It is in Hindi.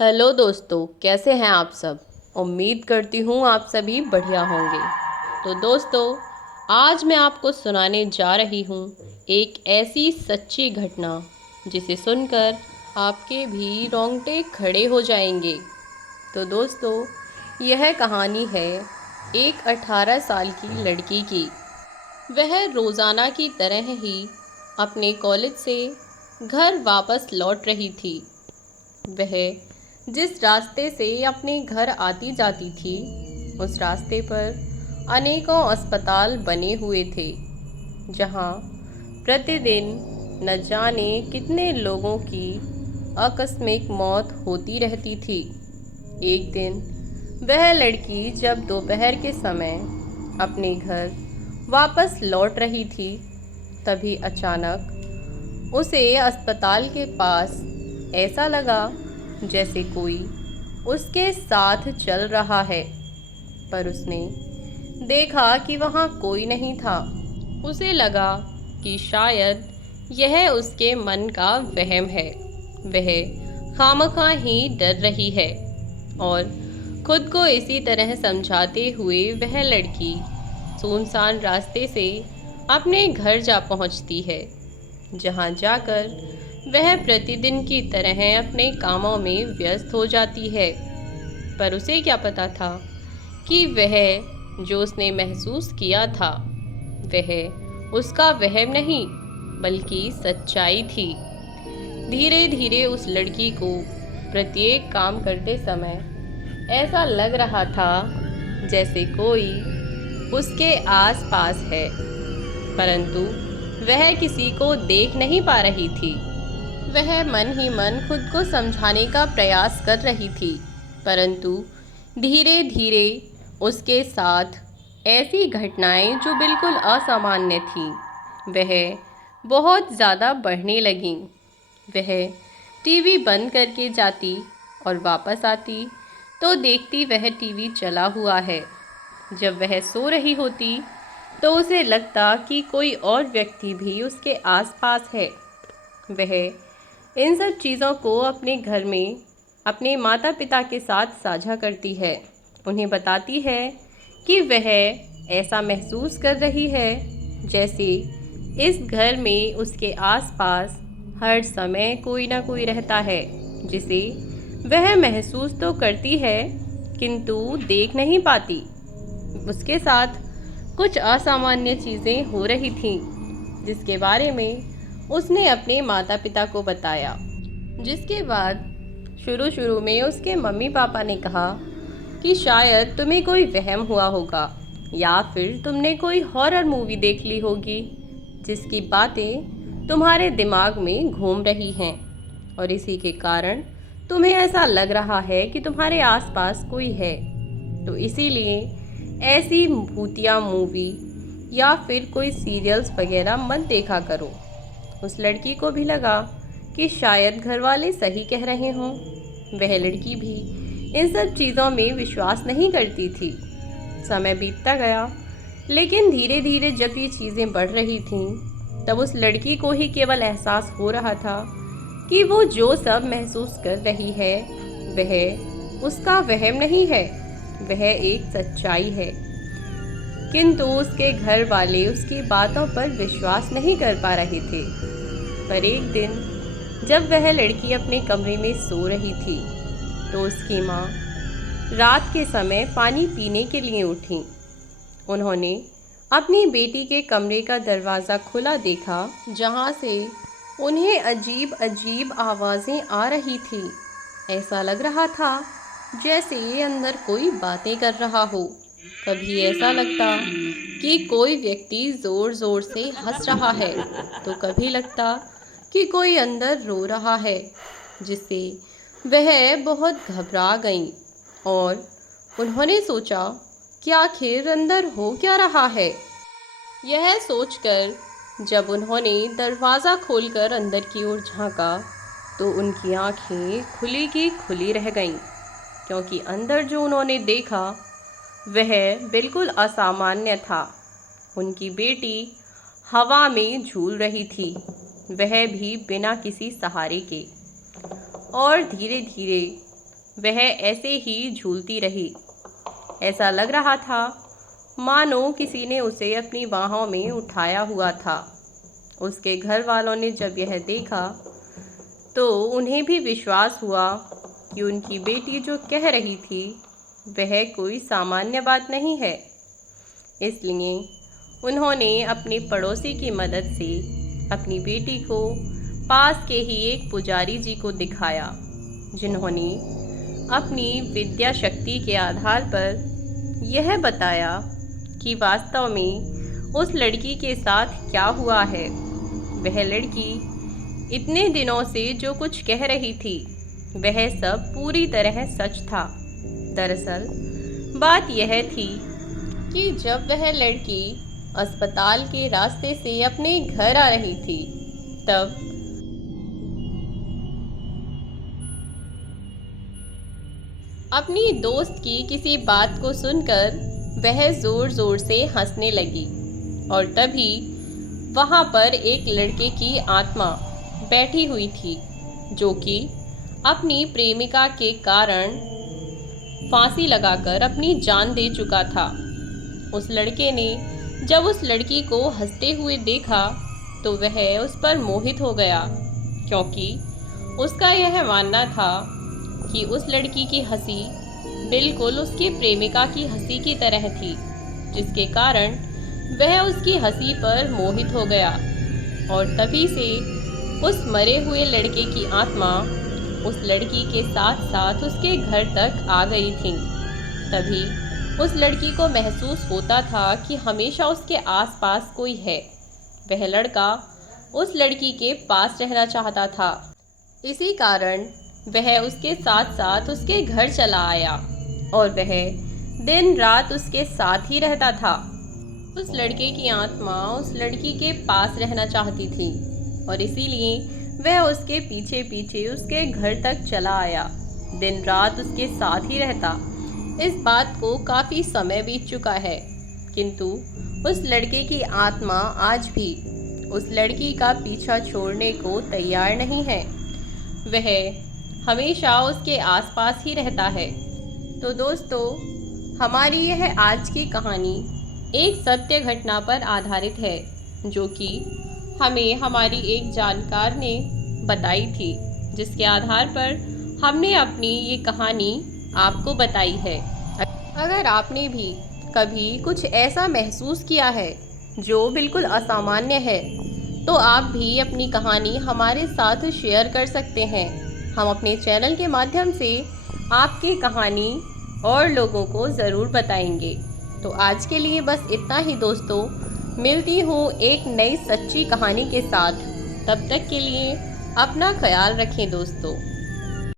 हेलो दोस्तों, कैसे हैं आप सब। उम्मीद करती हूँ आप सभी बढ़िया होंगे। तो दोस्तों, आज मैं आपको सुनाने जा रही हूँ एक ऐसी सच्ची घटना जिसे सुनकर आपके भी रोंगटे खड़े हो जाएंगे। तो दोस्तों, यह कहानी है एक 18 साल की लड़की की। वह रोज़ाना की तरह ही अपने कॉलेज से घर वापस लौट रही थी। वह जिस रास्ते से अपने घर आती जाती थी, उस रास्ते पर अनेकों अस्पताल बने हुए थे, जहां प्रतिदिन न जाने कितने लोगों की आकस्मिक मौत होती रहती थी। एक दिन वह लड़की जब दोपहर के समय अपने घर वापस लौट रही थी, तभी अचानक उसे अस्पताल के पास ऐसा लगा जैसे कोई उसके साथ चल रहा है। पर उसने देखा कि वहाँ कोई नहीं था। उसे लगा कि शायद यह उसके मन का वहम है। वह खामखा ही डर रही है। और खुद को इसी तरह समझाते हुए वह लड़की सुनसान रास्ते से अपने घर जा पहुंचती है, जहां जाकर वह प्रतिदिन की तरह अपने कामों में व्यस्त हो जाती है। पर उसे क्या पता था कि वह जो उसने महसूस किया था वह उसका वहम नहीं बल्कि सच्चाई थी। धीरे धीरे उस लड़की को प्रत्येक काम करते समय ऐसा लग रहा था जैसे कोई उसके आसपास है, परंतु वह किसी को देख नहीं पा रही थी। वह मन ही मन खुद को समझाने का प्रयास कर रही थी, परंतु धीरे धीरे उसके साथ ऐसी घटनाएं जो बिल्कुल असामान्य थीं, वह बहुत ज़्यादा बढ़ने लगीं। वह टीवी बंद करके जाती और वापस आती तो देखती वह टीवी चला हुआ है। जब वह सो रही होती तो उसे लगता कि कोई और व्यक्ति भी उसके आसपास है। वह इन सब चीज़ों को अपने घर में अपने माता पिता के साथ साझा करती है। उन्हें बताती है कि वह ऐसा महसूस कर रही है जैसे इस घर में उसके आसपास हर समय कोई ना कोई रहता है, जिसे वह महसूस तो करती है किंतु देख नहीं पाती। उसके साथ कुछ असामान्य चीज़ें हो रही थीं, जिसके बारे में उसने अपने माता पिता को बताया। जिसके बाद शुरू में उसके मम्मी पापा ने कहा कि शायद तुम्हें कोई वहम हुआ होगा या फिर तुमने कोई हॉरर मूवी देख ली होगी, जिसकी बातें तुम्हारे दिमाग में घूम रही हैं और इसी के कारण तुम्हें ऐसा लग रहा है कि तुम्हारे आसपास कोई है। तो इसीलिए ऐसी भूतिया मूवी या फिर कोई सीरियल्स वगैरह मत देखा करो। उस लड़की को भी लगा कि शायद घर वाले सही कह रहे हों। वह लड़की भी इन सब चीज़ों में विश्वास नहीं करती थी। समय बीतता गया, लेकिन धीरे धीरे जब ये चीज़ें बढ़ रही थीं, तब उस लड़की को ही केवल एहसास हो रहा था कि वो जो सब महसूस कर रही है वह उसका वहम नहीं है, वह एक सच्चाई है। किंतु उसके घर वाले उसकी बातों पर विश्वास नहीं कर पा रहे थे। पर एक दिन जब वह लड़की अपने कमरे में सो रही थी, तो उसकी माँ रात के समय पानी पीने के लिए उठी। उन्होंने अपनी बेटी के कमरे का दरवाज़ा खुला देखा, जहाँ से उन्हें अजीब अजीब आवाज़ें आ रही थी। ऐसा लग रहा था जैसे अंदर कोई बातें कर रहा हो। कभी ऐसा लगता कि कोई व्यक्ति ज़ोर ज़ोर से हंस रहा है, तो कभी लगता कि कोई अंदर रो रहा है, जिससे वह बहुत घबरा गईं और उन्होंने सोचा कि आखिर अंदर हो क्या रहा है। यह सोचकर जब उन्होंने दरवाज़ा खोलकर अंदर की ओर झांका, तो उनकी आंखें खुली की खुली रह गईं, क्योंकि अंदर जो उन्होंने देखा वह बिल्कुल असामान्य था। उनकी बेटी हवा में झूल रही थी, वह भी बिना किसी सहारे के। और धीरे धीरे वह ऐसे ही झूलती रही। ऐसा लग रहा था मानो किसी ने उसे अपनी बाहों में उठाया हुआ था। उसके घर वालों ने जब यह देखा तो उन्हें भी विश्वास हुआ कि उनकी बेटी जो कह रही थी वह कोई सामान्य बात नहीं है। इसलिए उन्होंने अपने पड़ोसी की मदद से अपनी बेटी को पास के ही एक पुजारी जी को दिखाया, जिन्होंने अपनी विद्या शक्ति के आधार पर यह बताया कि वास्तव में उस लड़की के साथ क्या हुआ है। वह लड़की इतने दिनों से जो कुछ कह रही थी वह सब पूरी तरह सच था। दरअसल बात यह थी कि जब वह लड़की अस्पताल के रास्ते से अपने घर आ रही थी तब अपनी दोस्त की किसी बात को सुनकर वह ज़ोर ज़ोर से हंसने लगी और तभी वहाँ पर एक लड़के की आत्मा बैठी हुई थी जो कि अपनी प्रेमिका के कारण फांसी लगाकर अपनी जान दे चुका था। उस लड़के ने जब उस लड़की को हंसते हुए देखा तो वह उस पर मोहित हो गया, क्योंकि उसका यह मानना था कि उस लड़की की हंसी बिल्कुल उसकी प्रेमिका की हंसी की तरह थी, जिसके कारण वह उसकी हंसी पर मोहित हो गया। और तभी से उस मरे हुए लड़के की आत्मा उस लड़की के साथ साथ उसके घर तक आ गई थी। तभी उस लड़की को महसूस होता था कि हमेशा उसके आसपास कोई है। वह लड़का उस लड़की के पास रहना चाहता था, इसी कारण वह उसके साथ साथ उसके घर चला आया और वह दिन रात उसके साथ ही रहता था। उस लड़के की आत्मा उस लड़की के पास रहना चाहती थी और इसीलिए वह उसके पीछे पीछे उसके घर तक चला आया, दिन रात उसके साथ ही रहता। इस बात को काफ़ी समय बीत चुका है, किंतु उस लड़के की आत्मा आज भी उस लड़की का पीछा छोड़ने को तैयार नहीं है। वह हमेशा उसके आसपास ही रहता है। तो दोस्तों, हमारी यह आज की कहानी एक सत्य घटना पर आधारित है, जो कि हमें हमारी एक जानकार ने बताई थी, जिसके आधार पर हमने अपनी ये कहानी आपको बताई है। अगर आपने भी कभी कुछ ऐसा महसूस किया है जो बिल्कुल असामान्य है तो आप भी अपनी कहानी हमारे साथ शेयर कर सकते हैं। हम अपने चैनल के माध्यम से आपकी कहानी और लोगों को ज़रूर बताएंगे। तो आज के लिए बस इतना ही दोस्तों, मिलती हूँ एक नई सच्ची कहानी के साथ। तब तक के लिए अपना ख्याल रखें दोस्तों।